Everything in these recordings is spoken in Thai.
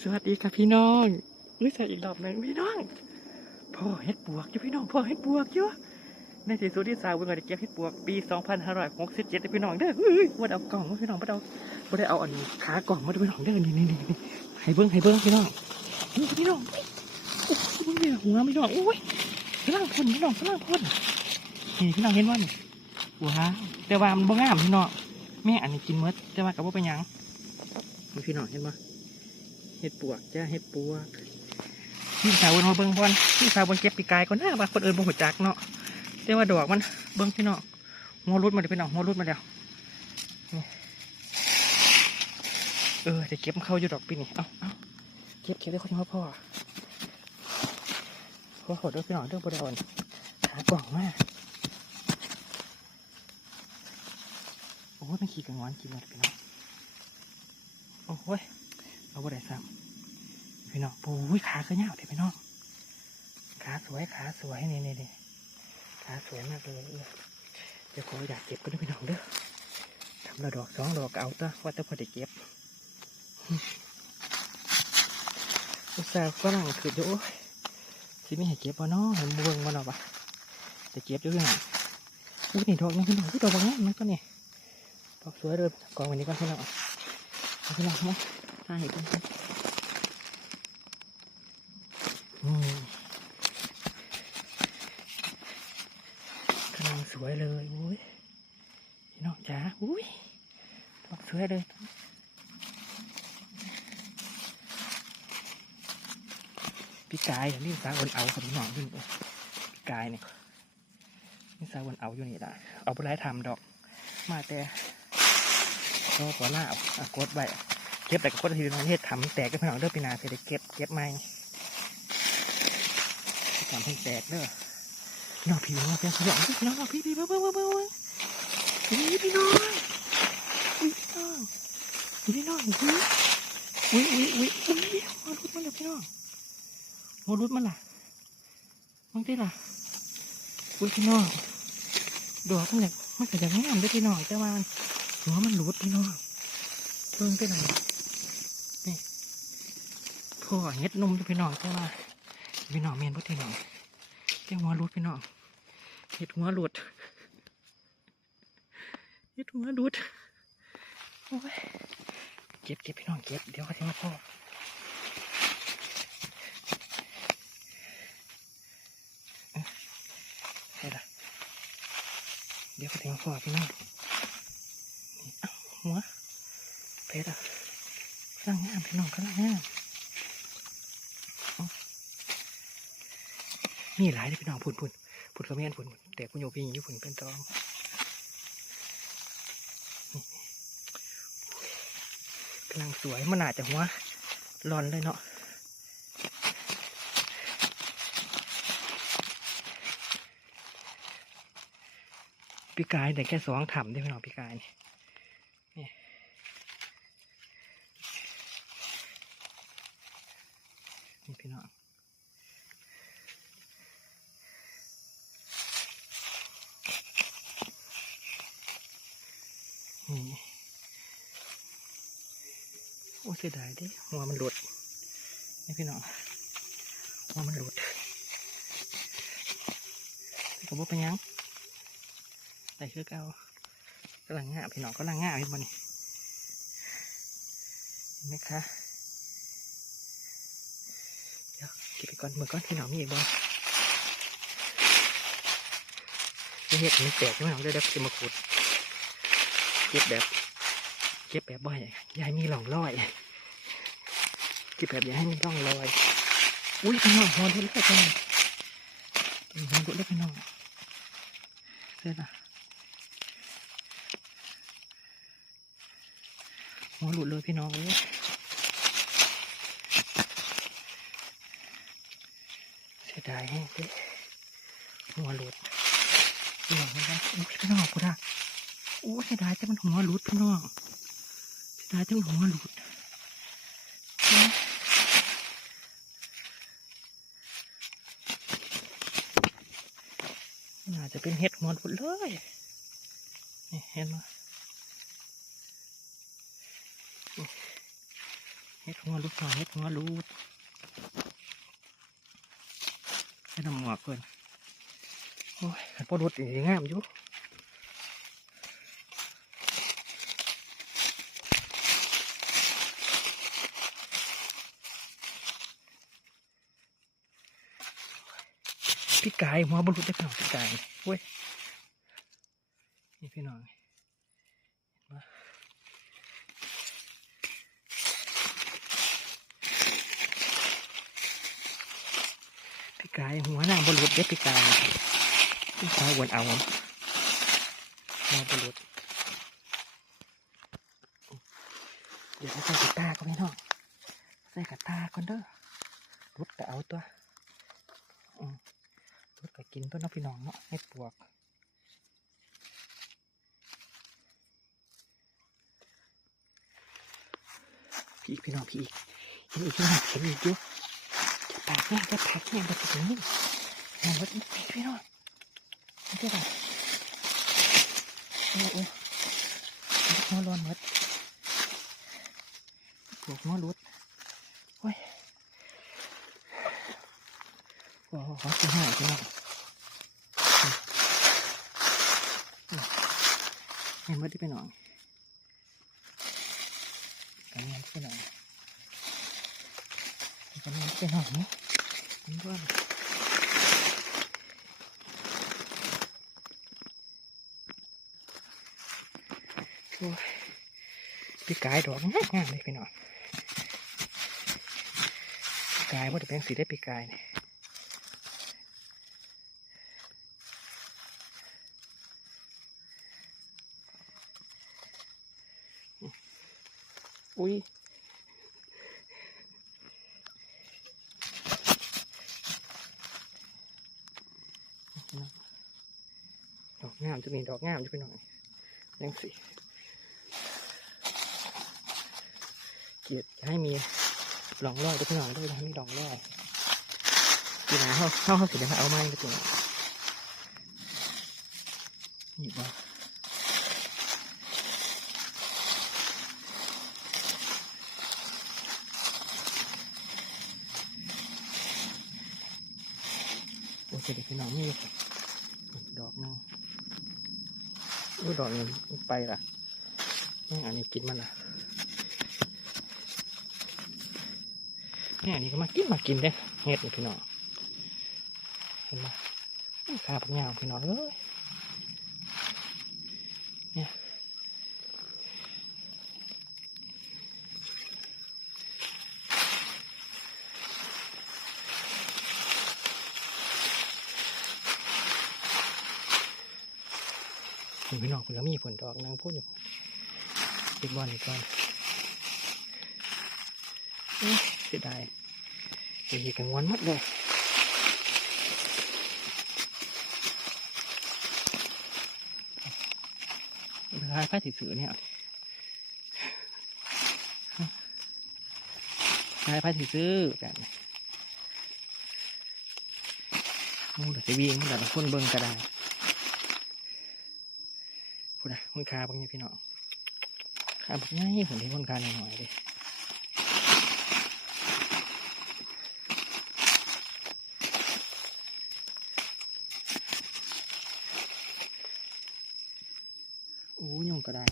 สวัสดีค่ะพี่น้องอุ้ยใส่อีกรอบหนึ่งพี่น้องพ่อเฮ็ดปวกอยู่พี่น้องพ่อเฮ็ดปวกอยู่ในที่สุดที่สาวเพิ่งได้เก็บเฮ็ดปวกปี 2567พี่น้องเด้อเฮ้ยบ่ได้เอากล่องมาพี่น้องบ่ได้เอาบ่ได้เอาอันขากล่องมาด้วยพี่น้องเด้อนี่นี่นี่ให้เบิ่งให้เบิ่งพี่น้องนี่พี่น้องโอ้โหเบิ่งเลยหัวพี่น้องโอ้ยกำลังพ่นพี่น้องกำลังพ่นนี่พี่น้องเห็นว่านี่ว้าวแต่ว่ามันบ่งามพี่น้องแม่อันนี้กินมดแต่ว่าก็บ่เป็นยังพี่น้องเห็นบ่ เห็ดปวกจ้าเห็ดปวกพี่สาวบนมาเบิ้งบอลพี่สาวบนเก็บปีกายก่อนหน้าบางคนเอิญบ่หัวจักเนาะแต่ว่าดอกมันเบิ้งพี่น้องหัวรุดมาเดี๋ยวพี่น้องหัวรุดมาแล้วนี่เออจะเก็บเข้าอยู่ดอกปีนี่เอาเอาเก็บเก็บได้คนเดียวพ่อพ่อขอด้วยพี่น้องเรื่องบไดเอ่อนหากล่องมากโอ้ยมันขี่กังวานกินหมดพี่น้องโอ้ย เอาบ่ได้ซ้ำพี่น้องปูขาขึ้นยาวเด็พี่น้องขาสวยขาสวยนี่นี่นี่ขาสวยมากเลยเดี๋ยวขออยากเก็บกันด้พี่น้องเด้อทำละดอกสองดอกเอาตัวว่าแต่พอได้เก็บอุตส่าห์ฝรั่งขึ้นอยู่อ้ยสิไม่ให้เก็บบ่เนาะเห็นบิ่งบ่เนาะปะแต่เก็บอยู่ที่ไหนอุ้ยนี่ดอกนึงพี่น้องอุ้ยดอกบางอย่มันก็นี่ดอกสวยเลยกองวันนี้ก่อนพี่น้องเอาพี่น้องเอา ใช่เป็นอืมกำลังสวยเลยอุ้ยพี่น้องจ๋าอุ้ยดอกสวยเลยพี่กายนี่สาววันเอาครับพี่น้องพี่พี่กายเนี่ยนี่สาววันเอาอยู่นี่ละเอาไปไล่ทำดอก มาแต่ก็ปวหน้าเอากดไว้ เก็บแต่ก็ทีน้องเฮ็ดทำแตกก็พี่น้องเด้อปีหนาเสร็จเก็บเก็บไม่ทำให้แตกเด้อน้องพี่น้องเพียงขยันพี่น้องพี่พี่เบิ้งเบิ้งเบิ้งเบิ้งพี่พี่น้องอุ้ยพี่น้องพี่น้องอุ้ยอุ้ยอุ้ยอุ้ยอุ้ยมาลุดมาเลยพี่น้องมาลุดมาล่ะมึงได้ล่ะอุ้ยพี่น้องดอกมันเนี่ยมันก็จะงามด้วยพี่น้องแต่ว่าหัวมันหลุดพี่น้องเบิ่งไปไหน พ่อเฮ็ดนมอพี่น้องแต่ว่าพี่น้องเมนพุทพี่น้องแกหัวรุดพี่น้องเฮ็ดหัวรุดเฮ็ดหัวรุดโอ้ยเก็บเก็บพี่น้องเก็บเดี๋ยวเขาจะมาพ่อเอ้ยใช่ละเดี๋ยวเขาจะมาพ่อพี่น้องนี่อ้าหัวเพชรอะกำลังงามพี่น้องกำลังงามเอา มีหลายเลยพี่น้องพุ่นพุ่นพุ่นกระเมียนพุ่นพุ่นแต่พุโยพี่อยู่พุ่นเป็นตองนี่กำลังสวยมันอาจจะหัวร้อนเลยเนาะพี่กายแต่แค่สองถ่ำได้พี่น้องพี่กายนี่นี่พี่น้อง เสียดายดิหัวมันหลุดนี่พี่น้องหัวมันหลุดก็บ่เป็นหยังแต่เคือเก่ากำลังง่าพี่น้องกำลังง่าพี่มันนี่เห็นไหมคะเดี๋ยวเก็บไปก่อนเมื่อก่อนพี่น้องมีอีกบ้างไม่เห็ดมันแตกไม่เอาเดี๋ยวเดี๋ยวจะมาขุดเก็บแบบเก็บแบบบ่อยยายมีหลองลอย เก็บแบบอย่าให้มีร่องรอย อุ้ยพี่น้องนอนทุเรศจังนอนทุเรศพี่น้องเด้อนะหัวหลุดเลยพี่น้องเอ้ยเสียดายแห้งเด้หัวหลุดหัวมันนะอุ้ยพี่น้องกูได่าโอ้เสียดายแต่มันหัวหลุดพี่น้องเสียดายแต่มันหัวหลุดเอ้ยน่า จะเป็นเห็ดหัวหลุดเลยนี่เห็นไหมนี่ฮ็ดหัวลูกหน่อยเฮ็ดหัวลูกให้น้ำหมวกก่อนโอ้ยขันพอรถอย่างงามอยู่พี่กายหัวบรรลุได้พี่น้องพี่กายเว้ย นี่พี่น้องเห็นปะพี่กายหัวหน้าบรุษเด็กพี่กายพี่กายวนเอาหัวบรุษเดี๋ยวใส่กระตาก็ไม่น้องใส่กระตาก่อนเด้อรุดก็เอาตัวรุดก็กินตัวน้องพี่น้องเนาะให้ปวก พี่พี่น้องพี่อีกเห็นอีกพี่น้องเห็นอีกอยู่จะปากแห้งจะปากแห้งจะถึงนี่แห้งวัดปีพี่น้องมันจะแบบโอ้โอ้หัวร้อนหมดปวดหัวรุดโอ้ยโอ้โหขอสิห้าพี่น้องเห็นวัดที่ไปหน่อย กันเงินที่ไปหน่อยกันเงินที่ไปหน่อยเนาะผมว่าโอ้ยพี่กายดอกงามงามเลยพี่น้องพี่กายว่าจะเป็นสีได้พี่กายเนี่ยอุ้ยดอกงาม จะมีดอกงามจะพี่น้องเล่งสีเกียรติให้มีหลองรอยด้วยพี่น้องด้วยให้มีหลองรอยทีไหนเข้าเข้าเขาสิเดี๋ยวเอาไม้ก็ตัวนี่บ่โอเคเดี๋ยวพี่น้องนี่ดอกนึง อู้ดอกนี้ไปละแม่อันนี้กินมันละเนี่อันนี้ก็มากินมากินเด้เห็ดนี่พี่น้องเห็นไหมขาปัญญาพี่น้องเอ้ย พี่น้องคุณก็มีผลดอกนางพูดอยู่อีกวันอีกวันเอ๊ะเสียดายเดี๋ยวกังวลหมดเลยเวลาพระติสือเนี่ยใช้พระติซื้อกันมูเดี๋ยวจะวิ่งเดี๋ยวคนเบิ่งก็ได้ พูดนะคนคาบางอย่างพี่น้องคาบางอย่างผมที่คนคาหน่อยๆเลยโอ้ยยงก็ได้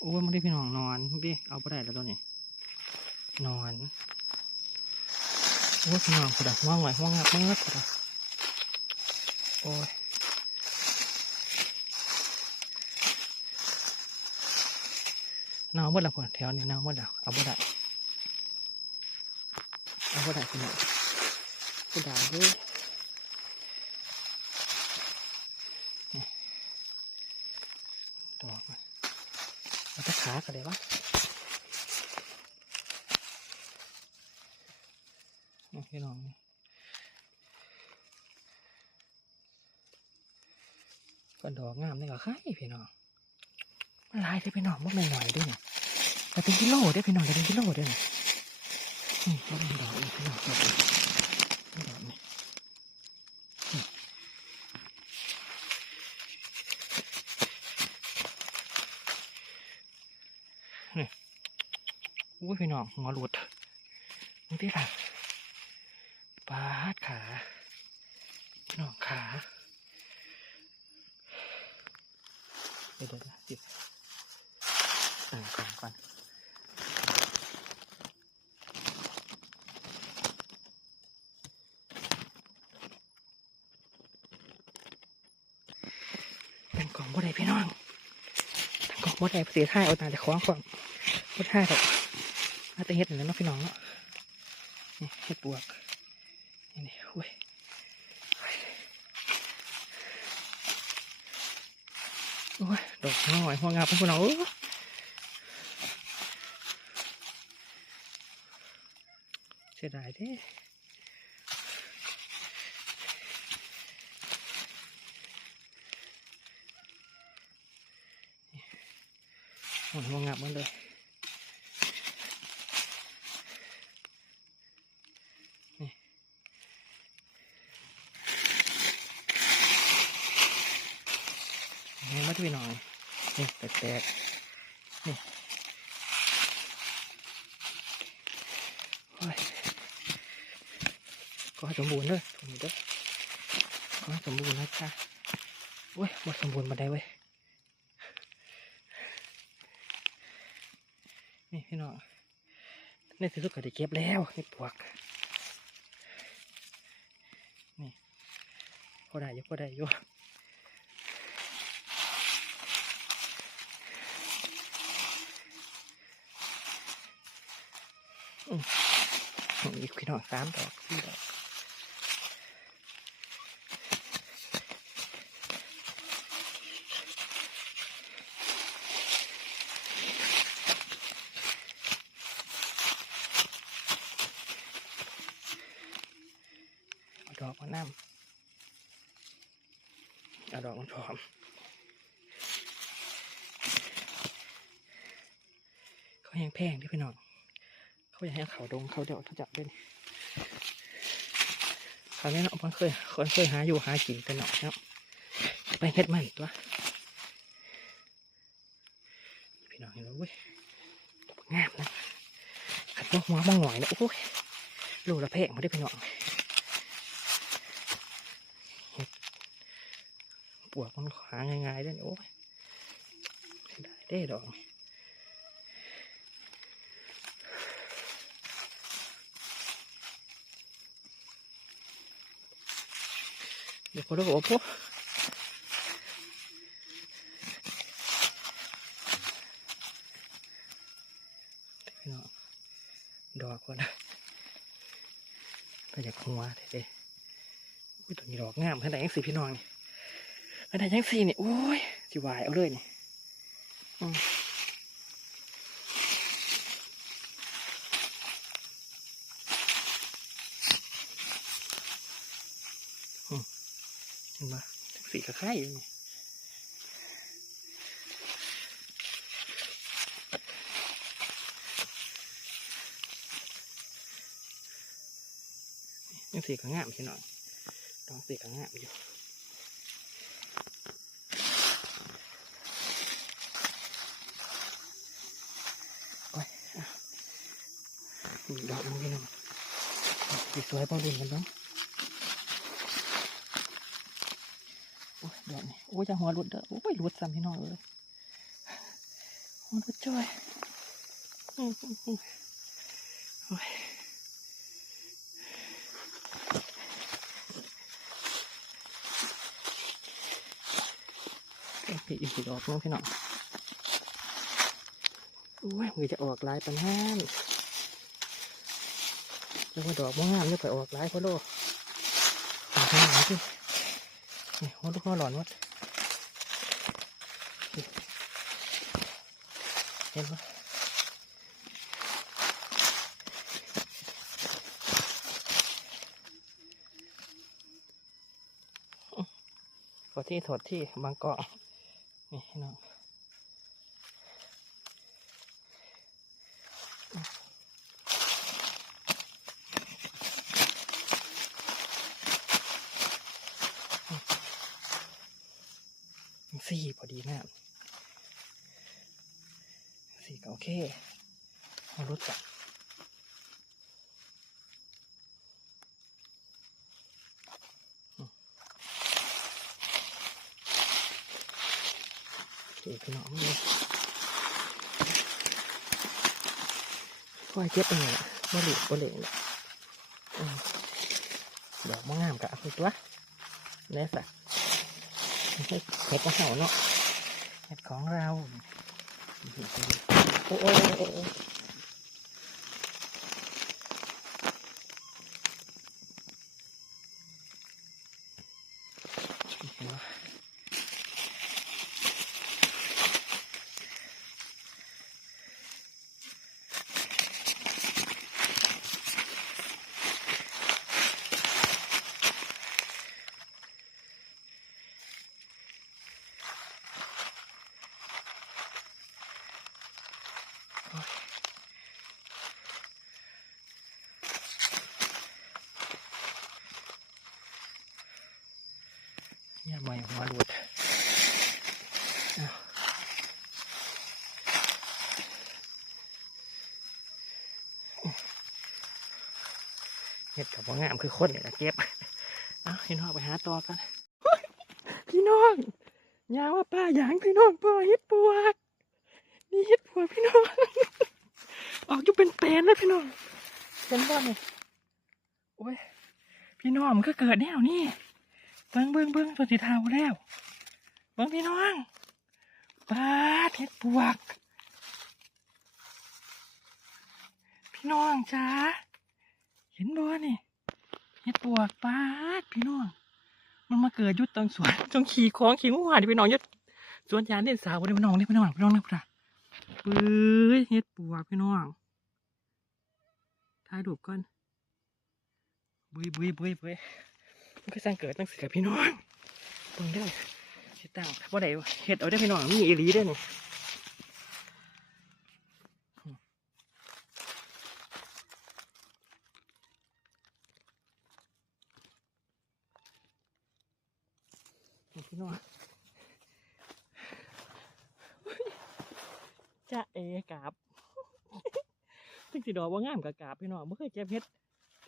โอ้ยมันได้พี่น้องนอนมันได้เอาไปได้แล้วตัวนี้นอนโอ้ยพี่น้องกระดักว่างไหวว่างงับมื่อกระดักโอ้ย หนาวหมดแล้วคนแถวนี้หนาวหมดแล้วเอาไปได้เอาไปได้พี่น้องกระดาษด้วยดอกมันมันจะขากันเลยวะนี่พี่น้องนี่ก็ดอกงามนี่ก็ไข่พี่น้องมันลายได้พี่น้องมันหน่อยๆด้วยเนี่ย แต่เป็นกิโลได้พี่น้องแต่เป็นกิโลเด้วยเนี่ยนี่มันดอกพี่น้องดอกนี่ดอกนี่นี่อุ้ยพี่น้องหัวหลุดมึงที่หลังปาดขาพี่น้องขาเดี๋ยวเดี๋ยวเดี๋ยวติดตั้งก่อนก่อนตั้งกล่อง บ่ได้พี่น้องตั้งกล่องบ่ได้เสียท่ายเอาตาแต่ของความบ่ท่ายหรอกมาแต่เฮ็ดอย่งนั้นเนาะพี่น้องเนาะนี่เฮ็ดปวกนี่นี่โอ้ยโอ้ยดอกน้อยหัวงาเป็นพี่น้องเสียดายเด้ หัวหัวงาหมันเลยนี่มาดูหน่อย นี่แตกๆ นี่โอ้ยก็สมบูรณ์เด้อถุงเด้อก็สมบูรณ์นะจ๊ะโอ้ยหมดสมบูรณ์มาได้เว้ย นี่พี่น้องในที่สุดก็ได้เก็บแล้วนี่ปวก นี่พอได้อยู่พอได้อยู่อีกพี่น้องสามดอกสี่ดอก ออกมาน้ำเอาดอกมันพร้อมเขายังแพงเด้วยพี่น้องเขาอยากให้เขาดงเขาเดี๋ยวเขาจับด้วยนี่เขาเนี่ยเนาะมันเคยคนเคยหาอยู่หากินกันเนาะเนาะไปเฮ็ดมันตัวพี่น้องเห็นแล้วเว้ยงามนะขัดพวกหัวมองหน่อยนะโอ้ยลูกละเพกมาได้พี่น้องเฮ็ด ปวกมันหาง่ายๆได้นี่โอ้ยเสียดายได้ดอกเดี๋ยวพอเราบอกพวกดอกก่อนนะก็อยากหัวเท่ๆอุ้ยตัวนี้ดอกงามขนาดยังสีพี่น้องนี่ ขนาดยังสี่นี่โอ้ยสิวายเอาเลยนี่อืมเห็นปะสีกระไข่อยู่นี่ยังสีกระงามพี่น้องดองสีกระงามอยู่โอ้ยอะนี่ ดอกมันพี่น้องสีสวยพอดุนกันเนาะโอ้ยดี๋ยวนี้โอ้ยจะหัวหลุดเด้อโอ้ยหลุดซ้ำพี่น้องเลยหัวหลุดจ้อยอืมอืมอืมโอ้ยเอ้ยพี่อีกดอกนึงพี่น้องโอ้ยมือจะออกลายปันห้าน แล้วว่าดอกม่งามจะไปออกหลายเพราะโลกออกทางไหนสินี่หัวลูกหัวหลอนวัดเห็นปะถอที่ถอดที่บางเกาะนี่น้องีพอดีงามสีก็โอเคเอารถจับเอกน้องเลยก็เจ็บไปเนี่ยบ่เหลี่ยบ่เหลี่ยเลยดอกมะงามกะคือตัวเนี่ยสัก เห็ดของเขาเนาะเห็ดของเรา โอ้ยโอ้ย เนี่ยไม่หัวหลุดอ้าวเห็ดกับว่างามคือคนเนี่ยนะเก็บเอาพี่น้องไปหาต่อกันเฮ้ยพี่น้องยาว่าป้าหยางพี่น้องป้าเห็ดปวกนี่เห็ดปวกพี่น้องออกอยู่เป็นแปลนเลยพี่น้องเห็นบ่เนี่ยโอ้ยพี่น้องมันก็เกิดแนวนี่ เบิ้งเบิ้งเบิ้งตัวสีเทาแล้วเบิ้งพี่น้องปลาดเห็ดปวก พี่น้องจ้าเห็นบ่นี่เห็ดปวกปลาดพี่น้อง มันมาเกิดยุดตอนสวนจงขี่ของขี่งูหาดิพี่น้องอยุดสวนยานเล่นสาวพี่น้องเล่นพี่น้องพี่น้องเล่นพี่น้องปื้ยเห็ดปวกพี่น้องถ่ายรูปก่อนบุยบุยบุยบุย มันก็สร้างเกิดตั้งเสือพี่น้องเบิ่งได้อสิตั้งว่าไหนเห็ดเอาได้พี่น้องมีเอีหลีได้อนี่นี่พี่น้องจะเอกราบถึงสิดอกว่างามกับกราบพี่น้องไม่เคยเก็บเห็ด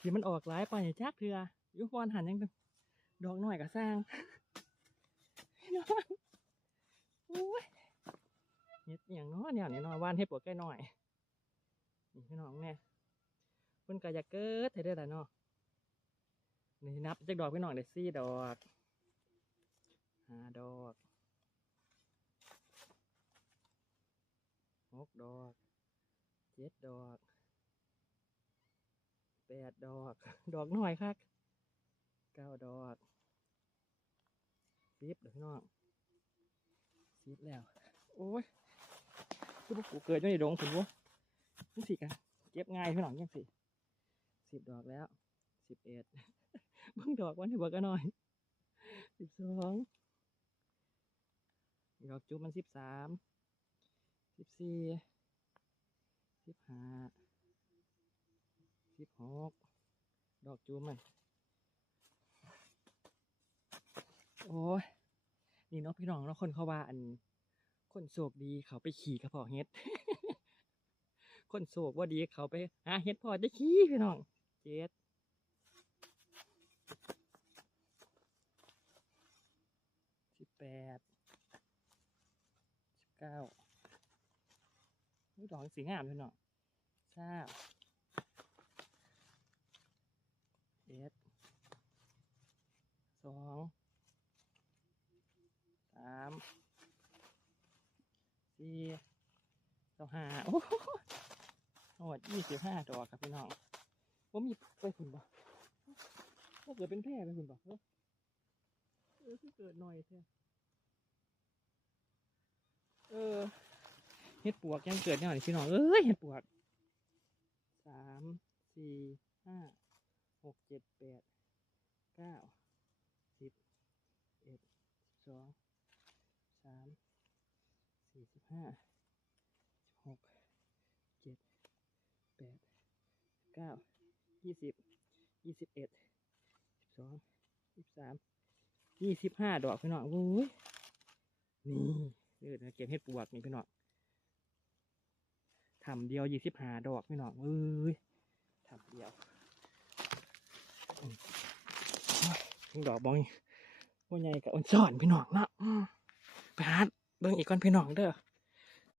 ที่มันออกหลายไปานจักเถื่ออยุบอนหันยังเป็น ดอกหน้อยก็สร้างพี่น้องโอ้ยเฮ็ดอย่างน้อเนี่ยนี่เน้อยว่านเฮ็ดปวกใกล้น้อยนี่พี่น้องเนี่ยเพิ่นก็อยากเกิดให้ได้อล่เนาะนี่นับจากดอกพี่น้องได้สี่ดอกห้าดอกหกดอกเจ็ดดอกแปดดอก ดอกน้อยครับ เก้าดอกสิบเดี๋ยวพี่น้องสิบแล้ว โอ้ยคือพวกกูเกิดอยู่ในดงถึงวะนี่สิกันเก็บง่ายพี่น้องยังสิสิบดอกแล้วสิบเอ็ดบิ่งดอกวันที่บอกกันหน่อยสิบสองดอกจุบมันสิบสามสิบสี่สิบห้าสิบหกดอกจูมมัน โอ้ยนี่เนาะพี่น้องเนาะคนเขาว่าอัน คนโศกดีเขาไปขี่กระเพาะเฮ็ด คนโศกว่าดีเขาไปหาเฮ็ดพอจะขี่พี่น้อง เจ็ดสิบแปดสิบเก้าอุ๊ยดอกสีงามพี่น้องเก้าเอ็ดสองามสี่สอห้าโอ้โหจังหมดยี่สิบห้าดอกครับพี่น้องว่ามีไปคุณบ่ว่าเกิดเป็นแพร่ไปคุณบ่เออเออคือเกิดหน่อยเถอะเออเห็ดปวกยังเกิดแน่นอนพี่น้องเอ้ยเห็ดปวกสามสี่ห้าหกเจ็ดแปดเก้าสิบเอ็ดสอง ห้าสิบหกเจ็ดแปดเก้ายี่สิบยี่สิบเอ็ดสิบสองยี่สิบสามยี่สิบห้าดอกพี่น้องโอ้ยนี่เดือนะเก็บเห็ดปวกนี่พี่น้องทำเดียวยี่สิบห้าดอกพี่น้องเอ้ยทำเดียวดอกบองว่าใหญ่กับอ่อนซ่อนพี่น้องเนาะไปหาเบิ่งอีกก่อนพี่น้องเด้อ